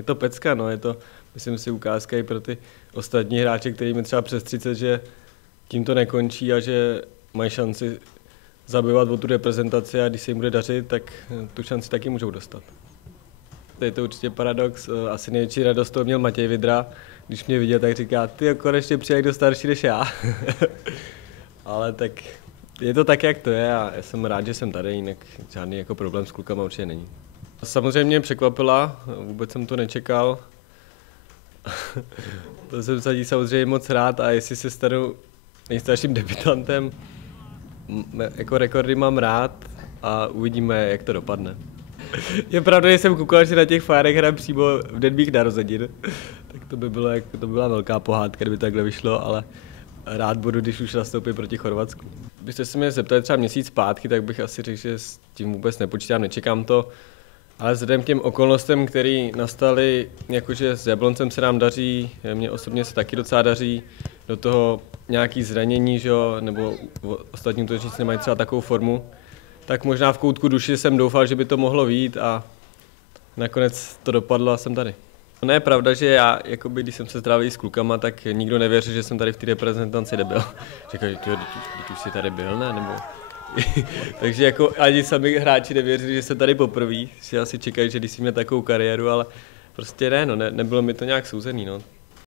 Je to pecka, no, je to, myslím si, ukázka i pro ty ostatní hráče, kterým je třeba přes 30, že tím to nekončí a že mají šanci zabývat o tu reprezentaci a když se jim bude dařit, tak tu šanci taky můžou dostat. Je to určitě paradox, asi největší radost toho měl Matěj Vydra, když mě viděl, tak říká, ty konečně přijde někdo starší než já. Ale tak je to tak, jak to je a já jsem rád, že jsem tady, jinak žádný jako problém s klukama určitě není. Samozřejmě mě překvapila, vůbec jsem to nečekal. To jsem za ní samozřejmě moc rád a jestli se stanu nejstarším debutantem, jako rekordy mám rád a uvidíme, jak to dopadne. Je pravda, že jsem koukal, že na těch fárech hrám přímo v den mých narozenin, tak to by byla velká pohádka, kdyby takhle vyšlo, ale rád budu, když už nastoupím proti Chorvatsku. Kdybyste se mě zeptali třeba měsíc zpátky, tak bych asi řekl, že s tím vůbec nepočítám, nečekám to. Ale vzhledem k těm okolnostem, které nastaly, jakože s Jabloncem se nám daří, mně osobně se taky docela daří, do toho nějaký zranění, že jo, nebo ostatní útočníci nemají třeba takovou formu, tak možná v koutku duši jsem doufal, že by to mohlo vyjít a nakonec to dopadlo a jsem tady. No je pravda, že já, jakoby, když jsem se zdravil s klukama, tak nikdo nevěří, že jsem tady v té reprezentaci nebyl. Říkají, ty už jsi tady byl, ne? Nebo... Takže jako ani sami hráči nevěřili, že jsem tady poprvé, si asi čekají, že když si měl takovou kariéru, ale prostě ne, no, nebylo mi to nějak souzený, no.